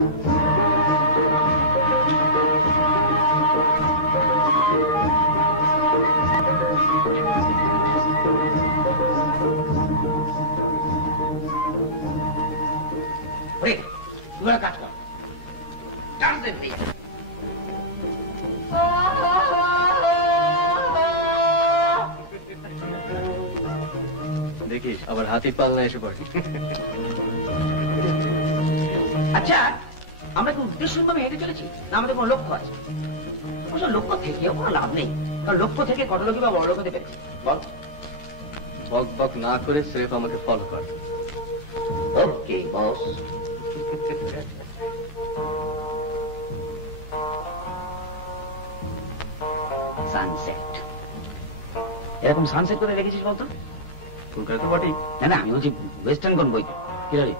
কাজ কর দেখিস আবার হাতি পাল্লা এসে পড়ে। আচ্ছা আমরা কি উদ্দেশ্যভাবে হেঁটে চলেছি না আমাদের কোনো লক্ষ্য আছে? লক্ষ্য থেকেও কোনো লাভ নেই, কারণ লক্ষ্য থেকে কত লোকই বা বড় লোক হতে পেরেছে। বল বক বক না করে স্রেফ আমাকে ফলো কর। ওকে বস। সানসেট, এরকম সানসেট করে দেখেছিস বলতো? কলকাতা তো বটেই। না না, আমি বলছি ওয়েস্টার্ন কোন বইতে? কি রে?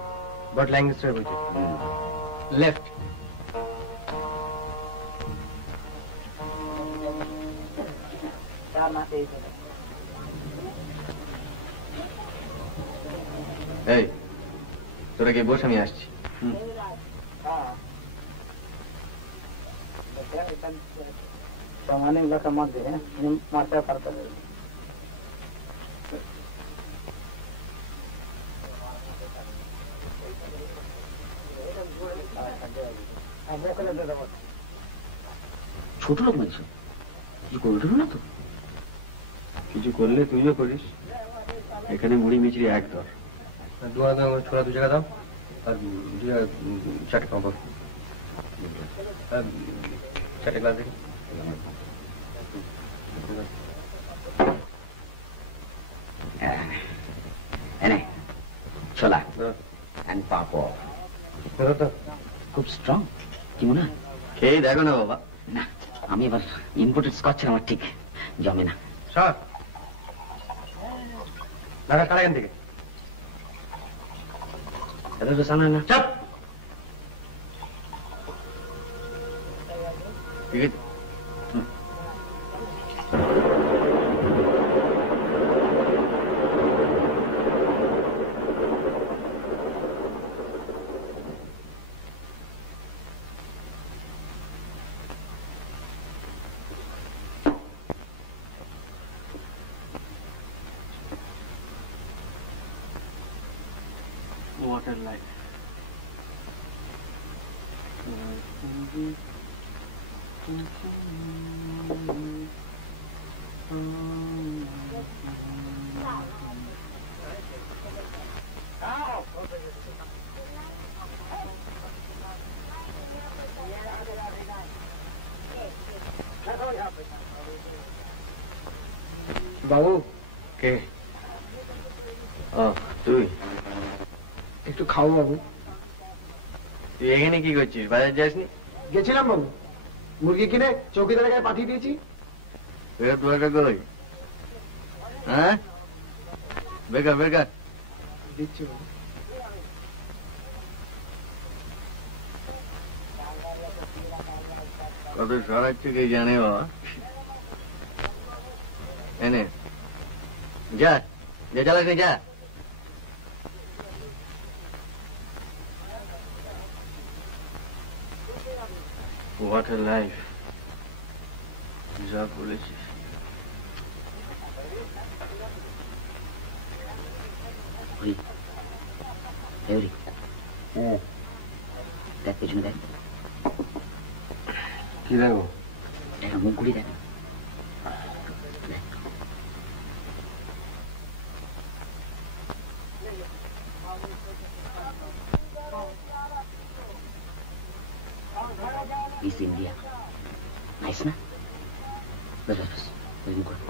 বাট ল্যাঙ্গুয়েজটার বইতে। লেফট। এই তোরা কি বস, আমি আসছি। सामान्य इलाका मत दे मारता पड़ता है। ছোট লোক মানুষ কিছু করবে না তো? কিছু করলে তুইও করিস। এখানে মুড়ি মিচড়ি এক দর। ছোড়া 2 টাকা দাও আর 4 টাকা পাবো। 4 গ্লাস দেখি। ছোলা এন্ড পাপড় খুব স্ট্রং, কি মনে হয়? খেয়ে দেখো না বাবা। না, আমি এবার ইম্পোর্টেড স্কচ আমার ঠিক জমে না। সর লাগা কারা এখান থেকে। এটা তো সামনে না। চাপ। ঠিক আছে। Water life. বাবু কে? ও তুই একটু খাও বাবু। তুই এখানে কি করছিস? বাজার যাসনি? গেছিলাম বাবু, মুরগি কিনে চৌকিদারের গায়ে পাঠিয়ে দিয়েছি। হ্যাঁ বেকার বেকার দিচ্ছি বাবু। কত সরাচ্ছে কে জানে বাবা। এনে যা যা চালাস যা। What a life. যা বলেছিস। দেখ পেছনে দেখ। কি দেখো? দেখ মুখগুলি দেখ। East India. Nice na? Bas. Very good.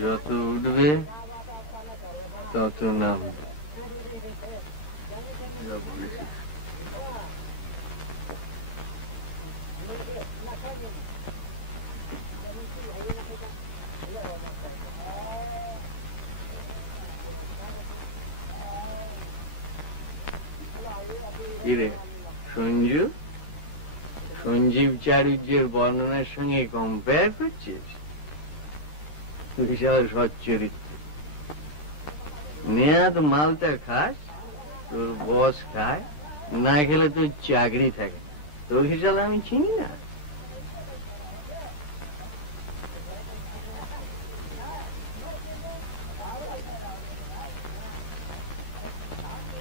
যত উঠবে তত নামবে। কিরে সঞ্জু, সঞ্জীব চারুজ্যের বর্ণনার সঙ্গে কম্পেয়ার করছিস? বিশাল সচ্চরিত্র। নেহাত মালটা খাস, তোর বস খায়, না খেলে তোর চাকরি থাকে। তোর হিসাবে আমি চিনি না।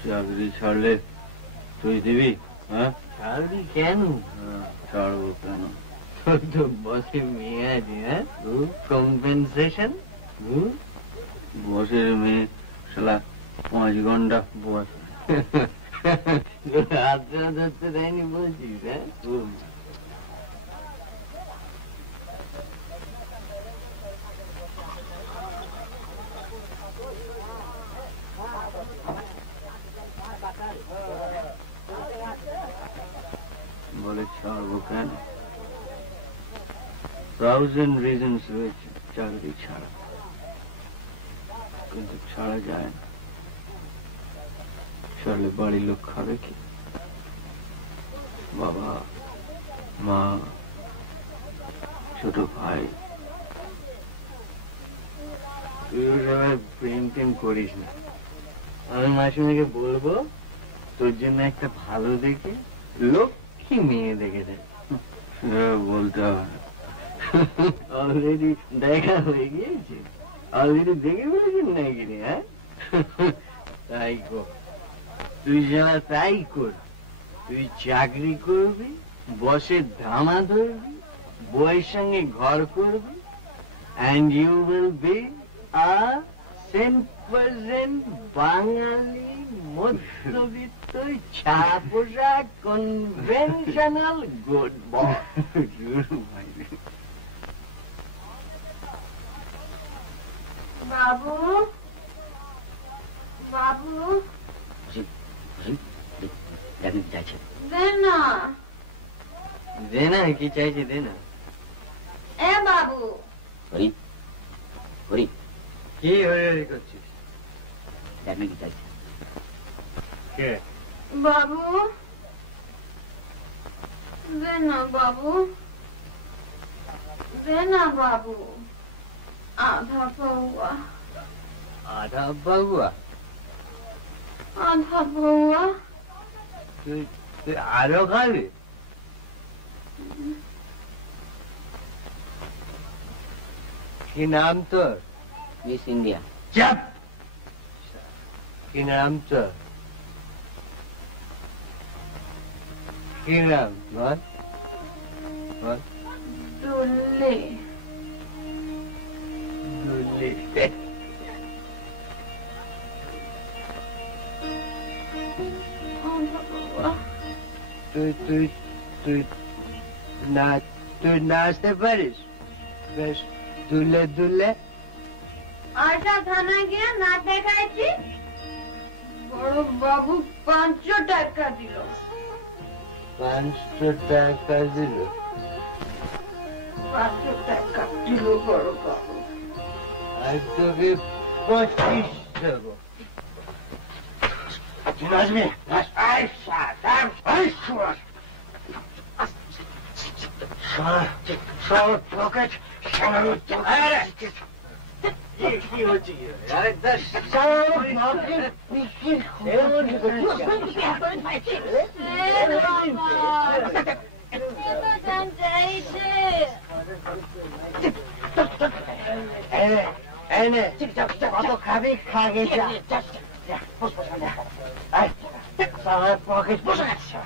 চাকরি ছাড়লে তুই দিবি? হ্যাঁ, ছাড়বি কেন? ছাড়বো কেন? তোর তো বসে মেয়ে আছে। হ্যাঁ, কম্পেনসেশন। বসের মেয়ে শালা 5 ঘন্টা বস হাতটা ধরতে দেয়নি বলছিস? হ্যাঁ, বলে ছাড়বো কেন? 1000 রিজনস রয়েছে চাকরি ছাড়া, কিন্তু ছাড়া যায় না। ছাড়লে বাড়ির লোক খাবে কি? বাবা, মা, ছোট ভাই। তুই ওসব প্রেম টেম করিস না। আমি মাসিমাকে বলবো তোর জন্য একটা ভালো দেখে লক্ষ্মী মেয়ে দেখে দেয়। বলতে হবে। অলরেডি দেখা হয়ে গিয়েছে। অলরেডি দেখে ফেলেছেন নাকি রে? হ্যাঁ, তাই কর। তুই যারা তাই কর। তুই চাকরি করবি, বসের ধামা ধরবি, বউয়ের সঙ্গে ঘর করবি, and you will be a 100% বাঙালি মধ্যবিত্ত ছাপোষা কনভেনশনাল গুড বয়। বাবু, বাবু, চাইছে দে না। দে না, কি চাইছে? দে না। এ বাবু, হরি হরি, কি হরি করছিস? দেখ না কি চাইছে। কে? বাবু, দে না বাবু, দে না বাবু। আধা পৌয়া। আধা বাবুয়া? আধা পৌয়া। তুই আরো খাবি? কি নাম তোর? Miss India. চাপ। কি নাম তোর? কি নাম? বল বল। দুল্লি। দুল্লি। তুই তুই তুই তুই নাচতে পারিস? বেশ দুলে দুলে। আটা থানায় গিয়ে না দেখাইছি, বড় বাবু 500 টাকা দিল। 500 টাকা দিল? 500 টাকা দিল বড় বাবু। আর তোকে 25 দেবো। নাচবি? কি হচ্ছে? কত খাবি? খাগে পকেট বসে গেছে।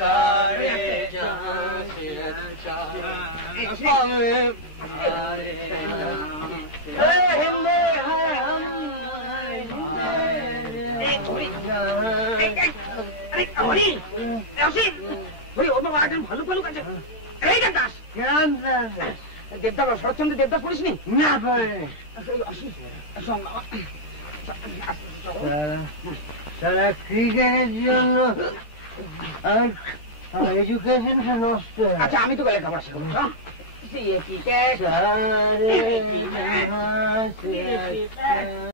सारे আরে হরি আসি হরি ও বাবা একজন ভালো ভালো কাছে এই দেবদাস দেবদাস শরৎচন্দ্র দেবদাস পড়িসনি না পারে আসি তারা ক্রিকেটের জন্য এডুকেশনটা নষ্ট আচ্ছা আমি তো লেখাপড়া শেখাবো ক্রিকেট